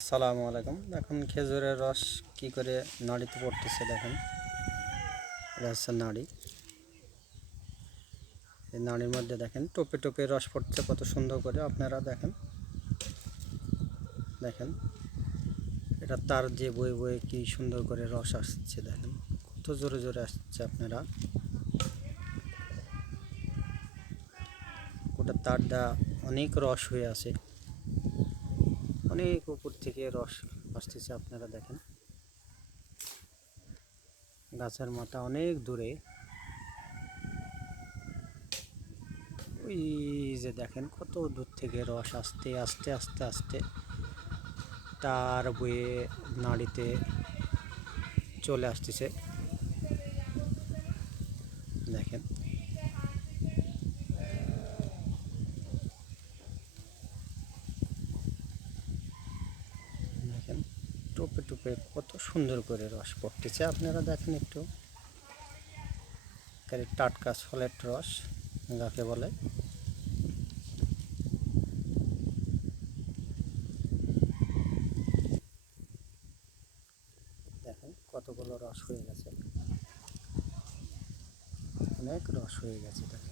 আসসালামু আলাইকুম। এখন খেজুরের রস কি করে নাড়িতে পড়তেছে দেখেন। এটা হচ্ছে নাড়ি। এই নাড়ির মধ্যে দেখেন টোপে টোপে রস পড়ছে কত সুন্দর করে, আপনারা দেখেন। দেখেন এটা তার যে বয়ে বয়ে কি সুন্দর করে রস আসছে, দেখেন কত জোরে জোরে আসছে। আপনারা ওটা তারটা অনেক রস হয়ে আছে, অনেক উপর থেকে রস আসতেছে। আপনারা দেখেন গাছের মাথা অনেক দূরে, ওই যে দেখেন কত দূর থেকে রস আস্তে আস্তে আস্তে আস্তে তার বয়ে নাড়িতে চলে আসতেছে। দেখেন দেখেন টোপে টোপে কত সুন্দর করে রস পড়তেছে। আপনারা দেখেন একটু, টাটকা ফলের রস যাকে বলে। দেখেন কতগুলো রস হয়ে গেছে, অনেক রস হয়ে গেছে দেখেন।